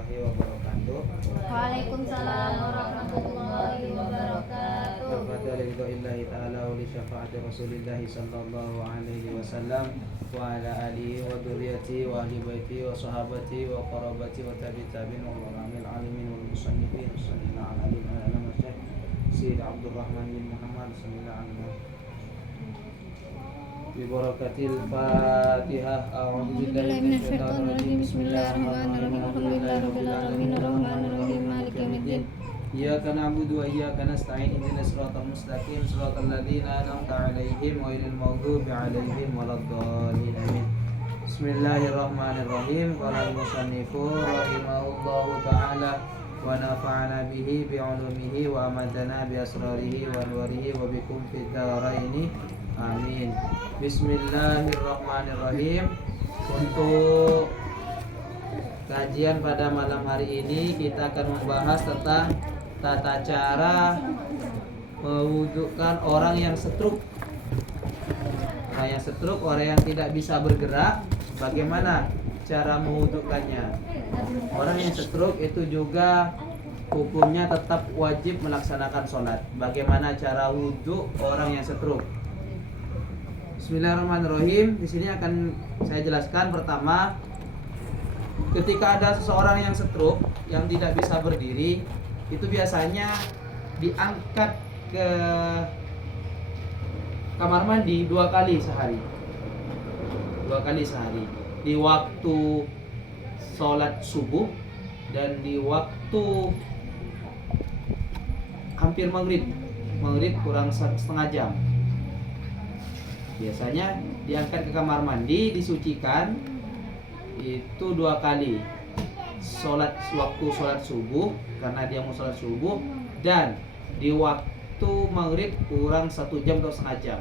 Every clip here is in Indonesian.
warahmatullahi wabarakatuh. Waalaikumsalam warahmatullahi wabarakatuh. Al-Fatihah lillahi ta'ala wa li syafa'ati Rasulillahi sallallahu alaihi wasallam wa ala alihi wa dzurriyyati wa ahli baiti wa sahabati wa qarabati wa tabi'in wa ulama'il alimin wal musannifin sallallahu alaihi wa sallam. Sayyid Abdul Rahman bin Muhammad sallallahu alaihi wa sallam. Bi barakatil Fatihah. A'udzu billahi minasyaitonir rajim. Bismillahirrahmanirrahim. Alhamdulillahirabbil alamin arrahmanir rahim maliki yaumiddin. Iyyaka na'budu wa iyyaka nasta'in ihdinas siratal mustaqim siratal ladzina an'amta 'alaihim ghairil maghdubi 'alaihim waladdallin. Amin. Bismillahirrahmanirrahim. Qala al-musannifu rahimahullahu ta'ala wa nafa'ana bihi bi'ulumihi wa amadana bi asrarihi wa anwarihi wa bikum fid dharaini. Amin. Bismillahirrahmanirrahim. Untuk kajian pada malam hari ini kita akan membahas tentang tata cara mewudhukan orang yang stroke. Orang yang stroke, orang yang tidak bisa bergerak, bagaimana cara mewudhukannya. Orang yang stroke itu juga hukumnya tetap wajib melaksanakan sholat. Bagaimana cara wudhu orang yang stroke? Bismillahirrahmanirrahim. Di sini akan saya jelaskan. Pertama, ketika ada seseorang yang stroke, yang tidak bisa berdiri, itu biasanya diangkat ke kamar mandi 2 kali sehari. 2 kali sehari. Di waktu sholat subuh dan di waktu hampir maghrib. Maghrib kurang setengah jam. Biasanya diangkat ke kamar mandi, disucikan itu 2 kali. Waktu sholat subuh, karena dia mau sholat subuh, dan di waktu maghrib kurang 1 jam atau setengah jam.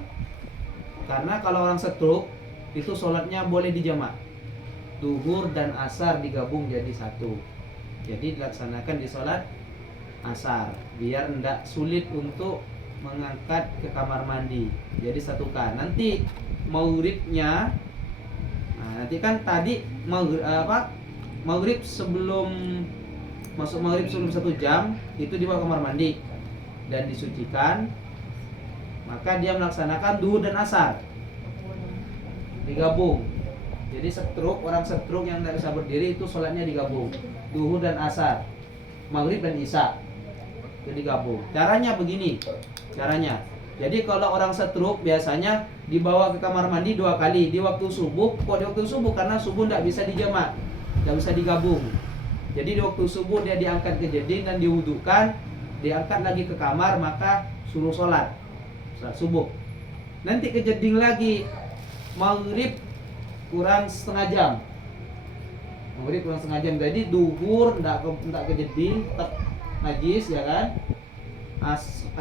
Karena kalau orang stroke itu sholatnya boleh dijamak, duhur dan asar digabung jadi satu. Jadi dilaksanakan di sholat asar, biar tidak sulit untuk mengangkat ke kamar mandi. Jadi satukan. Nanti maghribnya, nanti kan tadi maghrib sebelum masuk maghrib sebelum 1 jam itu dibawa kamar mandi dan disucikan. Maka dia melaksanakan duhur dan asar digabung. Jadi orang stroke yang tidak bisa berdiri itu sholatnya digabung, duhur dan asar, maghrib dan isya itu digabung. Caranya begini. Jadi kalau orang stroke biasanya dibawa ke kamar mandi 2 kali di waktu subuh. Kok di waktu subuh? Karena subuh tidak bisa dijamak, tidak bisa digabung. Jadi di waktu subuh dia diangkat ke jeding dan diwudukan, diangkat lagi ke kamar, maka suruh sholat subuh. Nanti ke jeding lagi maghrib kurang setengah jam. Jadi duhur tidak ke jeding, tetap najis, ya kan?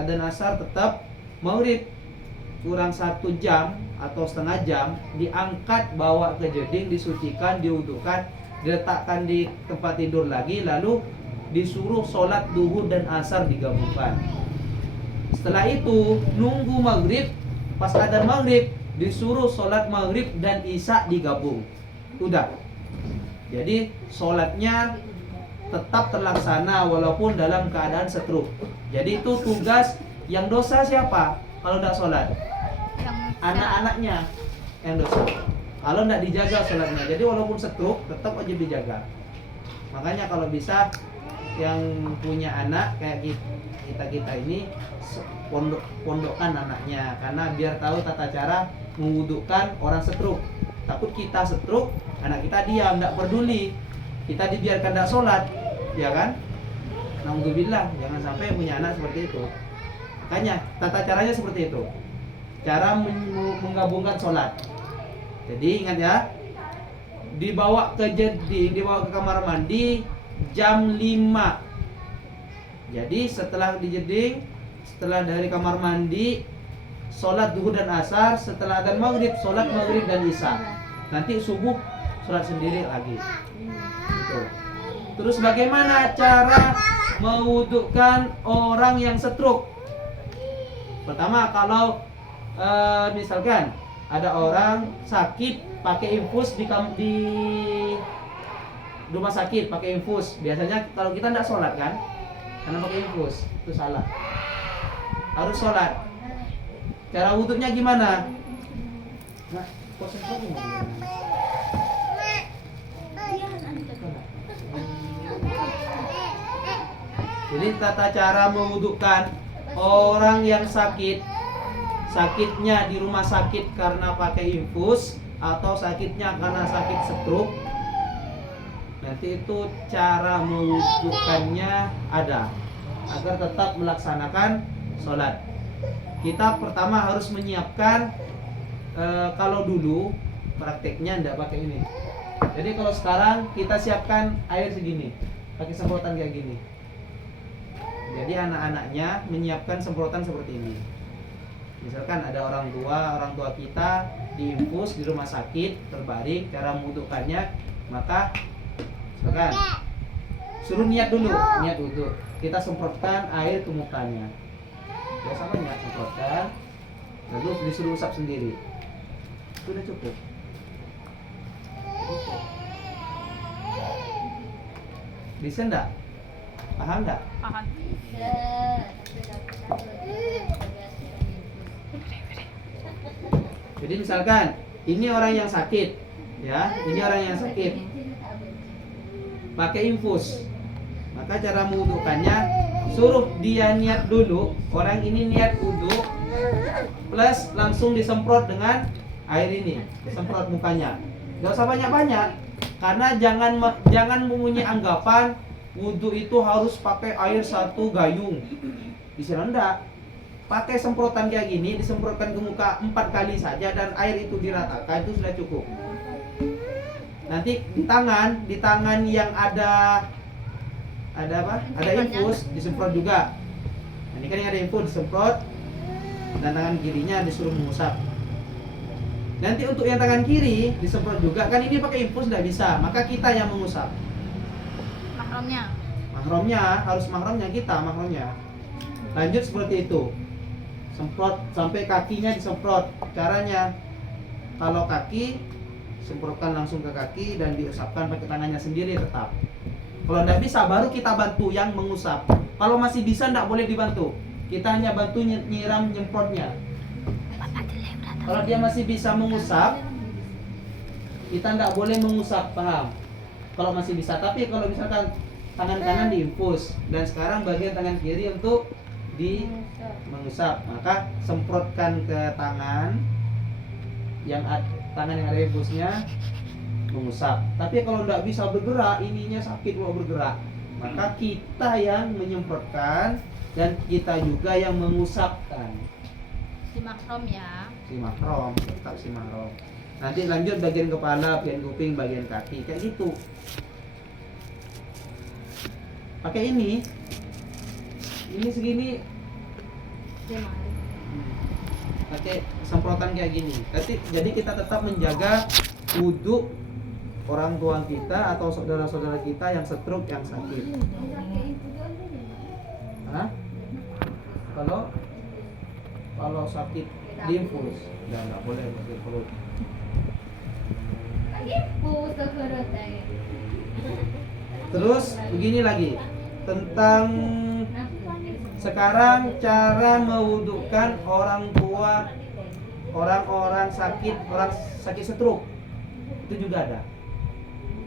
Dan asar tetap. Maghrib kurang 1 jam atau setengah jam diangkat, bawa ke jeding, disucikan, diwudukan, diletakkan di tempat tidur lagi, lalu disuruh sholat duhur dan asar digabungkan. Setelah itu nunggu maghrib, pas adzan maghrib disuruh sholat maghrib dan isya digabung. Udah. Jadi sholatnya tetap terlaksana walaupun dalam keadaan stroke. Jadi itu tugas. Yang dosa siapa kalau tidak sholat? Anak-anaknya yang dosa kalau tidak dijaga sholatnya. Jadi walaupun stroke tetap wajib dijaga. Makanya kalau bisa yang punya anak kayak kita ini pondokkan anaknya, karena biar tahu tata cara mewudhukan orang stroke. Takut kita stroke, anak kita diam, tidak peduli, kita dibiarkan tidak sholat, ya kan? Alhamdulillah, jangan sampai punya anak seperti itu. Makanya tata caranya seperti itu. Cara menggabungkan sholat. Jadi ingat ya, dibawa ke kamar mandi jam 5. Jadi setelah di jeding, setelah dari kamar mandi, sholat duhur dan asar. Setelah adzan maghrib, sholat maghrib dan isya. Nanti subuh sholat sendiri lagi. Gitu. Terus bagaimana cara mewudhukan orang yang stroke? Pertama, kalau misalkan ada orang sakit pakai infus di rumah sakit pakai infus. Biasanya kalau kita tidak sholat kan, karena pakai infus itu salah. Harus sholat. Cara wudhunya gimana? Nah, konsentrasi mau Jadi tata cara mewudhukan orang yang sakitnya di rumah sakit karena pakai infus atau sakitnya karena sakit stroke, nanti itu cara mewudhukannya ada agar tetap melaksanakan sholat. Kita pertama harus menyiapkan kalau dulu prakteknya tidak pakai ini. Jadi kalau sekarang kita siapkan air segini, pakai semprotan kayak gini. Jadi anak-anaknya menyiapkan semprotan seperti ini. Misalkan ada orang tua kita diinfus di rumah sakit, terbaring, cara membutuhkannya, maka misalkan suruh niat dulu, niat wudhu. Kita semprotkan air ke mukanya. Biasa banyak semprotkan, lalu disuruh usap sendiri. Sudah cukup. Bisa enggak? Paham enggak? Paham. Jadi misalkan ini orang yang sakit, ya, ini orang yang sakit, pakai infus. Maka cara mewudhukannya, suruh dia niat dulu, orang ini niat wudhu, plus langsung disemprot dengan air ini, disemprot mukanya. Gak usah banyak-banyak, karena jangan mempunyai anggapan wudhu itu harus pakai air 1 gayung. Bisa enggak? Pakai semprotan kayak gini, disemprotkan ke muka 4 kali saja dan air itu diratakan, itu sudah cukup. Nanti di tangan yang ada apa? Ada infus, disemprot juga. Ini kan yang ada infus disemprot, dan tangan kirinya disuruh mengusap. Nanti untuk yang tangan kiri disemprot juga, kan ini pakai infus tidak bisa, maka kita yang mengusap. Mahramnya harus mahramnya. Lanjut seperti itu. Semprot sampai kakinya disemprot. Caranya, kalau kaki semprotkan langsung ke kaki dan diusapkan pakai tangannya sendiri tetap. Kalau tidak bisa baru kita bantu yang mengusap. Kalau masih bisa tidak boleh dibantu. Kita hanya bantu nyiram nyemprotnya. Kalau dia masih bisa mengusap, kita tidak boleh mengusap, paham? Kalau masih bisa, tapi kalau misalkan tangan kanan diinfus dan sekarang bagian tangan kiri untuk mengusap, maka semprotkan ke tangan yang ada infusnya, mengusap. Tapi kalau tidak bisa bergerak, ininya sakit mau bergerak, maka kita yang menyemprotkan dan kita juga yang mengusapkan. Si mahram ya. Si mahram, tetap si mahram. Nanti lanjut bagian kepala, bagian kuping, bagian kaki, kayak gitu. Pakai ini segini, pakai semprotan kayak gini. Jadi kita tetap menjaga wudhu orang tua kita atau saudara-saudara kita yang stroke, yang sakit. Hah? Kalau sakit diinfus, ya nggak boleh pakai perut. Terus begini lagi tentang sekarang cara mewudhukan orang tua orang sakit stroke, itu juga ada.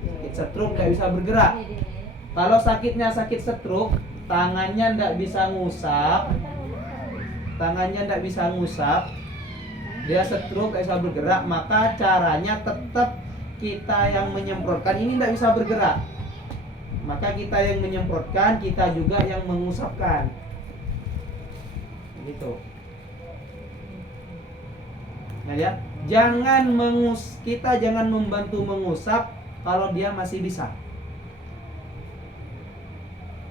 Sakit stroke nggak bisa bergerak. Kalau sakitnya sakit stroke, tangannya nggak bisa ngusap, dia stroke nggak bisa bergerak, maka caranya tetap kita yang menyemprotkan. Ini nggak bisa bergerak, maka kita yang menyemprotkan, kita juga yang mengusapkan. Gitu. Nah ya, kita jangan membantu mengusap kalau dia masih bisa.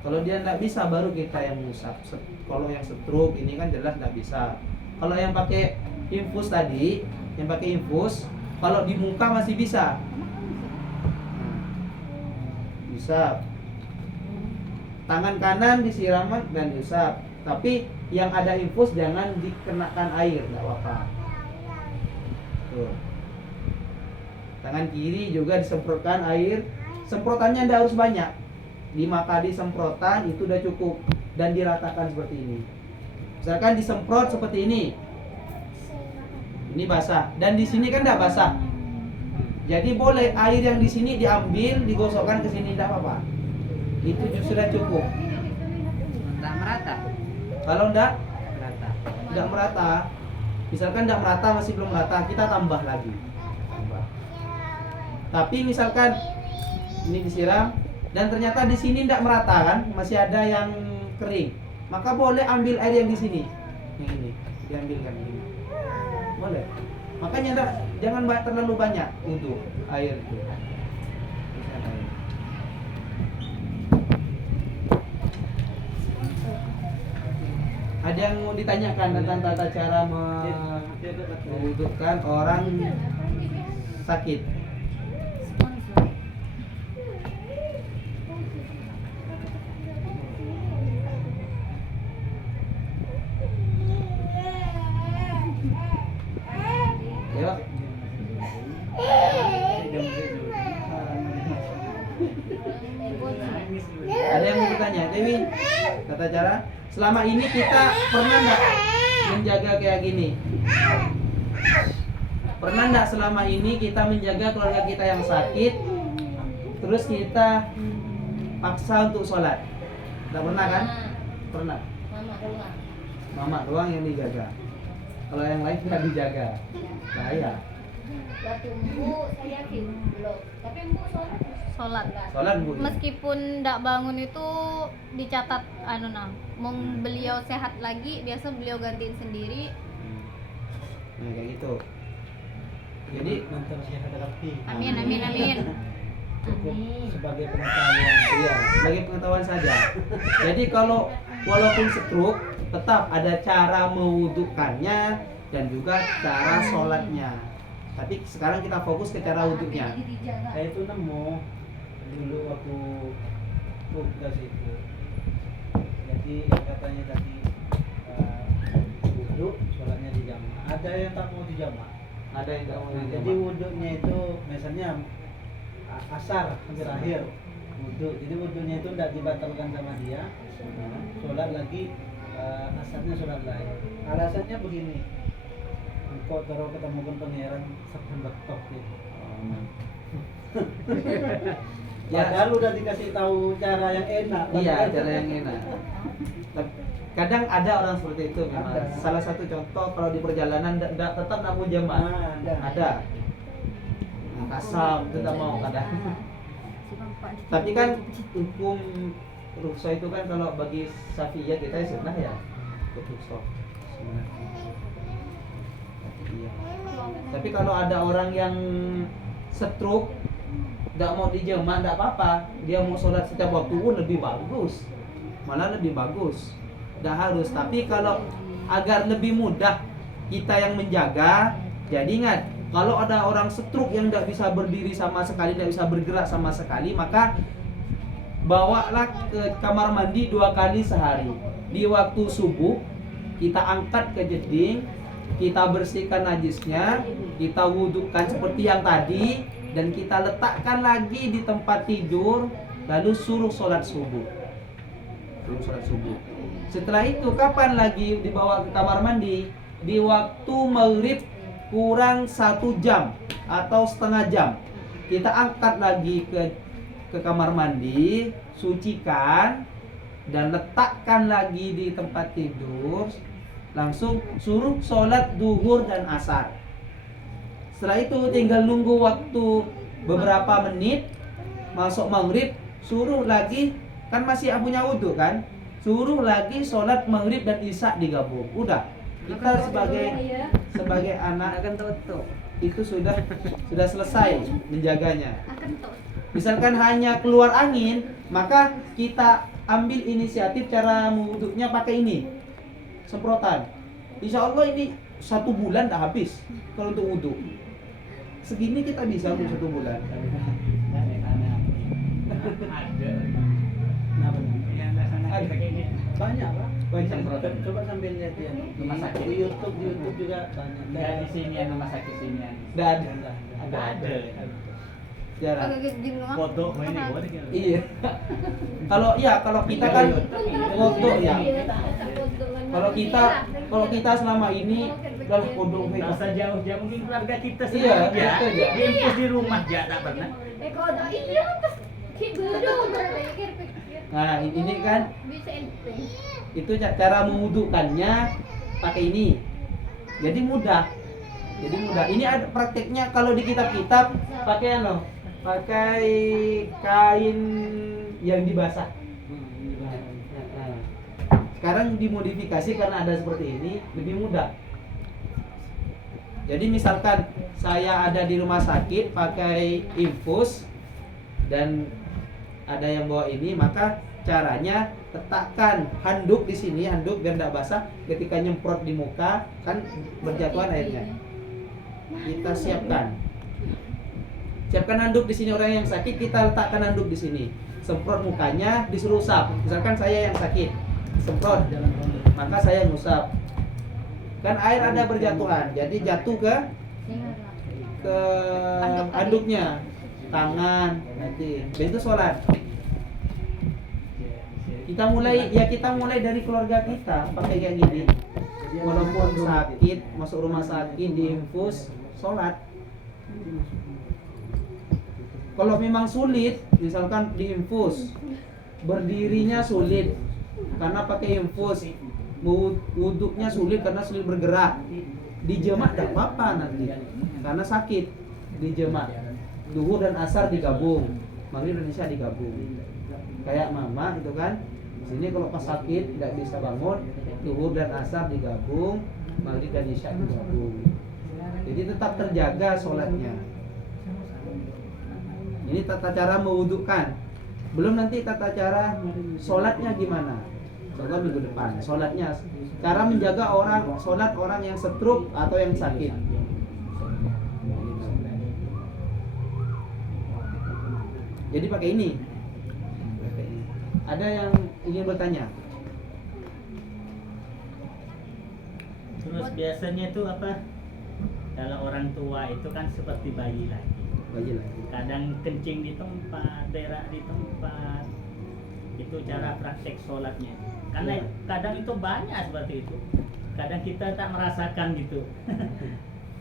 Kalau dia tidak bisa baru kita yang mengusap. Kalau yang stroke ini kan jelas tidak bisa. Kalau yang pakai infus tadi, kalau di muka masih bisa. Bisa. Tangan kanan disiraman dan diusap. Tapi yang ada infus jangan dikenakan air, tidak apa-apa. Tuh. Tangan kiri juga disemprotkan air semprotannya tidak harus banyak. 5 kali semprotan itu udah cukup dan diratakan seperti ini. Misalkan disemprot seperti ini. Ini basah dan di sini kan tidak basah. Jadi boleh air yang di sini diambil, digosokkan ke sini tidak apa-apa. Itu sudah cukup. Enggak merata. Kalau tidak Merata. tidak merata, misalkan tidak merata, masih belum merata, kita tambah lagi. Tambah. Tapi misalkan ini disiram dan ternyata di sini tidak merata kan, masih ada yang kering, maka boleh ambil air yang di sini, yang ini diambilkan ini, boleh. Makanya jangan terlalu banyak untuk air itu. Ada yang mau ditanyakan tentang tata cara mewudukkan orang sakit? Yuk. Ada yang mau bertanya, Dewi? Tata cara? Selama ini kita pernah nggak menjaga kayak gini? Pernah nggak selama ini kita menjaga keluarga kita yang sakit, terus kita paksa untuk sholat? Nggak pernah kan? Pernah. Mama doang yang dijaga. Kalau yang lain nggak dijaga. Bahaya. Waktu Bu saya yakin belum. Tapi Bu Sholat. Sholat Bu. Meskipun ndak bangun itu dicatat mong beliau sehat lagi, biasa beliau gantiin sendiri. Nah kayak gitu. Jadi Amin amin amin. Cukup sebagai pengetahuan. iya, sebagai pengetahuan saja. Jadi kalau walaupun stroke, tetap ada cara mewudukkannya dan juga cara sholatnya. Tapi sekarang kita fokus ke cara wuduknya. Saya itu nemu dulu waktu tugas itu. Jadi yang katanya tadi wudhu, sholatnya di jamaah. Ada yang tak mau di jamaah. Ada yang nggak mau Jadi dijamaah. wudhunya itu misalnya asar hampir akhir wudhu. Jadi wudhunya itu tidak dibatalkan sama dia. Sholat lagi asarnya sholat lain. Alasannya begini. Engkau terus ketemukan pangeran sampai betok gitu. Ya. Padahal udah dikasih tahu cara yang enak. Iya, cara yang enak. Kadang ada orang seperti itu memang. Ada. Salah satu contoh kalau di perjalanan tetap nak mau jamaah. Ada. Nah, kasam tidak mau kadang. Tapi kan hukum rukhsah itu kan kalau bagi Syafi'iyah kita sunnah ya. Rukhsah. Iya. Tapi kalau ada orang yang stroke tidak mau dijemaah, tidak apa-apa. Dia mau sholat setiap waktu pun lebih bagus, malah lebih bagus. Tidak harus. Tapi kalau agar lebih mudah kita yang menjaga, jadi ingat kalau ada orang stroke yang tidak bisa berdiri sama sekali, tidak bisa bergerak sama sekali, maka bawalah ke kamar mandi 2 kali sehari. Di waktu subuh kita angkat ke jeding, kita bersihkan najisnya, kita wudukkan seperti yang tadi, dan kita letakkan lagi di tempat tidur, lalu suruh sholat subuh. Suruh sholat subuh. Setelah itu kapan lagi dibawa ke kamar mandi? Di waktu maghrib kurang 1 jam atau setengah jam. Kita angkat lagi ke kamar mandi, sucikan, dan letakkan lagi di tempat tidur. Langsung suruh sholat duhur dan asar. Setelah itu tinggal nunggu waktu beberapa menit, masuk maghrib, suruh lagi, kan masih punya wudhu kan, suruh lagi sholat maghrib dan isya digabung. Udah, kita sebagai anak Akan tutup. itu sudah selesai menjaganya. Misalkan hanya keluar angin, maka kita ambil inisiatif cara wudhunya pakai ini, semprotan. Insya Allah ini 1 bulan tak habis kalau untuk wudhu. Segini kita bisa untuk 1 bulan. Banyak pak. Banyak. Coba sambil lihat ya. Rumah sakit. Di YouTube juga banyak. Nggak di sini yang rumah sakit sini. Dan Ada. Jarang. Agak gini doang. Foto ini boleh kan? Iya. Kalau kita kan foto ya. Kalau kita selama ini udah kodok Nggak usah jauh-jauh, mungkin keluarga kita Iya, sendiri itu aja. aja. Di infus di rumah aja tak pernah. Kodok iya terus belum berpikir. Nah, ini kan Bisa ente. itu cara mewudukannya pakai ini. Jadi mudah. Ini ada prakteknya kalau di kitab-kitab pakai ano? Pakai kain yang dibasah. Nah, sekarang dimodifikasi karena ada seperti ini lebih mudah. Jadi misalkan saya ada di rumah sakit pakai infus dan ada yang bawa ini, maka caranya letakkan handuk di sini, handuk biar tidak basah. Ketika nyemprot di muka kan berjatuhan airnya. Kita siapkan handuk di sini, orang yang sakit kita letakkan handuk di sini. Semprot mukanya, disuruh usap. Misalkan saya yang sakit, semprot, maka saya ngusap. Kan air ada berjatuhan, jadi jatuh ke handuknya, tangan nanti. Itu sholat. Kita mulai dari keluarga kita pakai kayak gini. Walaupun sakit, masuk rumah sakit, diinfus, sholat. Kalau memang sulit, misalkan diinfus, berdirinya sulit karena pakai infus, wuduknya sulit karena sulit bergerak, dijemak tidak apa-apa nanti karena sakit. Dijemak, duhur dan asar digabung, maghrib dan isya digabung. Kayak mama itu kan, di sini kalau pas sakit tidak bisa bangun, duhur dan asar digabung, maghrib dan isya digabung. Jadi tetap terjaga sholatnya. Ini tata cara mewudukkan. Belum nanti tata cara sholatnya gimana? Coba minggu depan. Sholatnya, cara menjaga sholat orang yang stroke atau yang sakit. Jadi pakai ini. Ada yang ingin bertanya? Terus biasanya itu apa? Kalau orang tua itu kan seperti bayi lagi. Kadang kencing di tempat, berak di tempat. Itu cara praktek sholatnya. Karena kadang itu banyak seperti itu. Kadang kita tak merasakan gitu.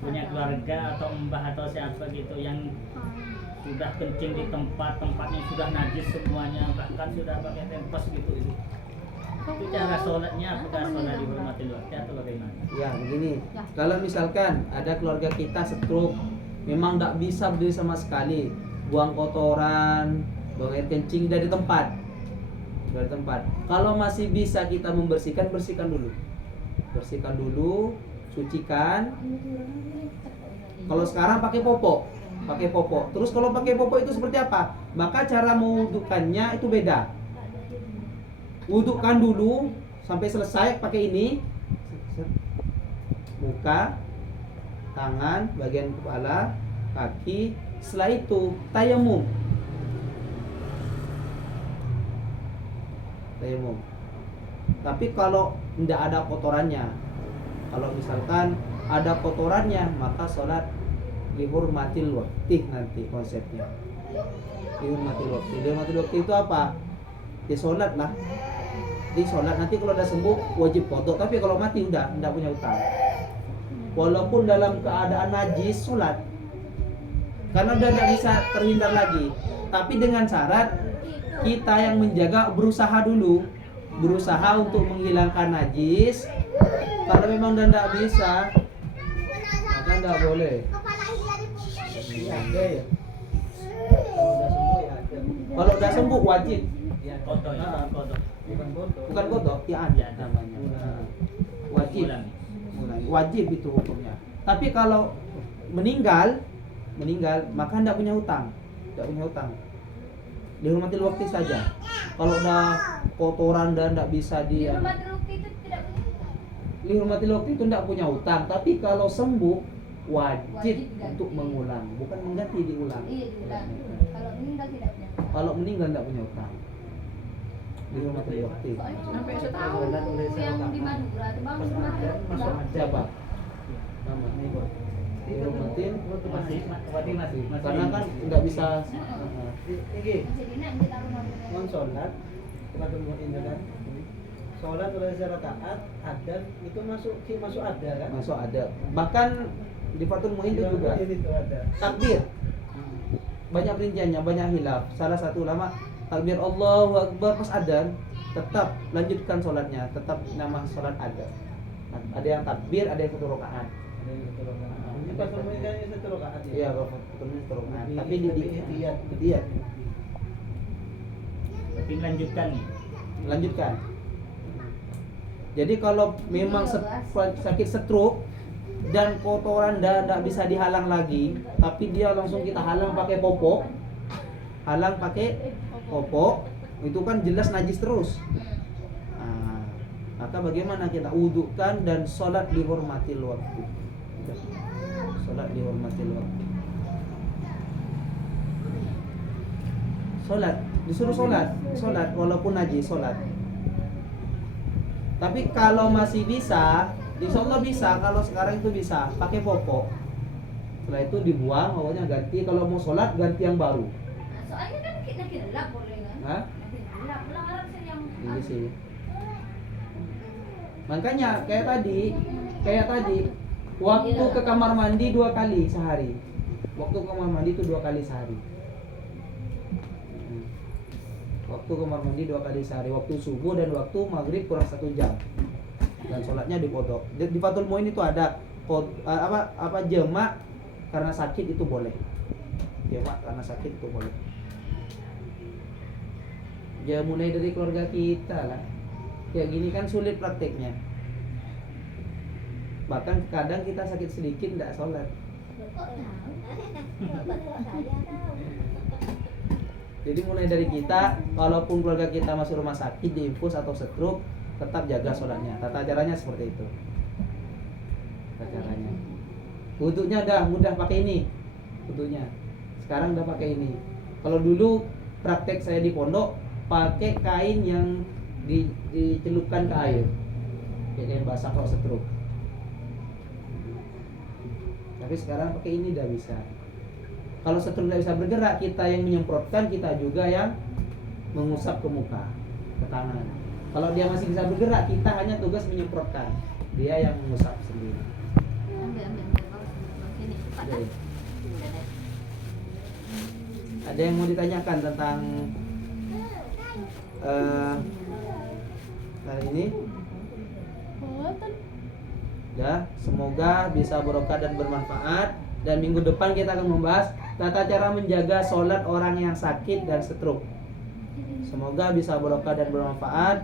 Punya keluarga atau mbah atau siapa gitu yang sudah kencing di tempatnya sudah najis semuanya, bahkan sudah pakai tempes gitu itu. Itu cara sholatnya, apakah sholat dihormati waktu atau bagaimana? Ya begini, kalau misalkan ada keluarga kita stroke, memang tidak bisa berdiri sama sekali, buang kotoran, buang air kencing dari tempat. Kalau masih bisa kita membersihkan, bersihkan dulu, sucikan. Kalau sekarang pakai popok. Terus kalau pakai popok itu seperti apa? Maka cara mewudukannya itu beda. Wudukkan dulu sampai selesai pakai ini, muka, tangan, bagian kepala, kaki. Setelah itu tayamum. Tapi kalau tidak ada kotorannya, kalau misalkan ada kotorannya, maka sholat dihormatil waktu nanti konsepnya. Dihormatil waktu itu apa? Di sholat lah. Di sholat nanti kalau udah sembuh wajib kodok, tapi kalau mati udah tidak punya utang. Walaupun dalam keadaan najis sholat, karena udah tidak bisa terhindar lagi. Tapi dengan syarat kita yang menjaga berusaha untuk menghilangkan najis. Kalau memang udah tidak bisa, maka tidak boleh. Kalau udah sembuh wajib. Foto ya, foto. Bukan kodok, ti'an namanya. Wajib itu hukumnya. Tapi kalau meninggal maka tidak punya hutang. Dihormati waktu saja. Kalau udah kotoran dan tidak bisa dihormati waktu itu tidak punya hutang. Tapi kalau sembuh wajib untuk mengulang, bukan mengganti, diulang. Kalau meninggal tidak punya hutang. Dihormati waktu. Sampai setahun yang di Madura itu bang, Siapa? dihormatin. masih Karena kan nggak bisa. Iki mon sholat Fatul Mu'in itu kan. Sholat oleh rakaat adan itu masuk ada kan? Masuk ada. Bahkan di Fatul Mu'in itu juga Itu ada. takbir. Banyak rinciannya, banyak hilaf. Salah satu ulama takbir Allahu Akbar pas adzan tetap lanjutkan sholatnya, tetap nama sholat ada. Ada yang takbir, ada yang 1 rakaat. Ada yang satu rakaat. Ini Fatul Mu'in kan satu rakaat ya. Iya, kalau Fatul Mu'in 1 rakaat. Tapi di ihtiyat. iya, tapi lanjutkan nih. lanjutkan. Jadi kalau memang sakit stroke dan kotoran tidak bisa dihalang lagi, tapi dia langsung kita halang pakai popok, itu kan jelas najis terus. Nah, maka bagaimana kita wudukan dan sholat dihormati waktu. Sholat dihormati waktu. Sholat disuruh sholat walaupun najis sholat. Tapi kalau masih bisa, insya Allah bisa. Kalau sekarang itu bisa pakai popok. Setelah itu dibuang, pokoknya ganti. Kalau mau sholat ganti yang baru. Soalnya kan kita gelap boleh kan? Hah? Gelap pelanggaran yang Ini sih. Makanya kayak tadi, waktu ke kamar mandi 2 kali sehari. Waktu ke kamar mandi itu 2 kali sehari. Waktu kamar mandi 2 kali sehari, waktu subuh dan waktu maghrib kurang 1 jam. Dan sholatnya dipotong. Di Fatul Mu'in itu ada jamak karena sakit itu boleh. Jamak karena sakit itu boleh. Ya mulai dari keluarga kita lah. Kayak gini kan sulit prakteknya. Bahkan kadang kita sakit sedikit tidak sholat. Jadi mulai dari kita, walaupun keluarga kita masuk rumah sakit, diinfus atau stroke, tetap jaga sholatnya. Tata caranya seperti itu. Tata caranya. Wudhunya dah mudah pakai ini. Wudhunya. Sekarang udah pakai ini. Kalau dulu praktek saya di pondok pakai kain yang dicelupkan ke air. Jadi yang basah kalau stroke. Tapi sekarang pakai ini udah bisa. Kalau stroke tidak bisa bergerak, kita yang menyemprotkan, kita juga yang mengusap ke muka, ke tangan. Kalau dia masih bisa bergerak, kita hanya tugas menyemprotkan, dia yang mengusap sendiri. Ambil sini cepat Oke. kan? Ada yang mau ditanyakan tentang hari ini? Ya, semoga bisa barokah dan bermanfaat. Dan minggu depan kita akan membahas tata cara menjaga sholat orang yang sakit dan stroke. Semoga bisa barokah dan bermanfaat.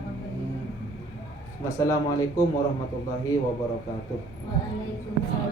Wassalamualaikum warahmatullahi wabarakatuh. Waalaikumsalam.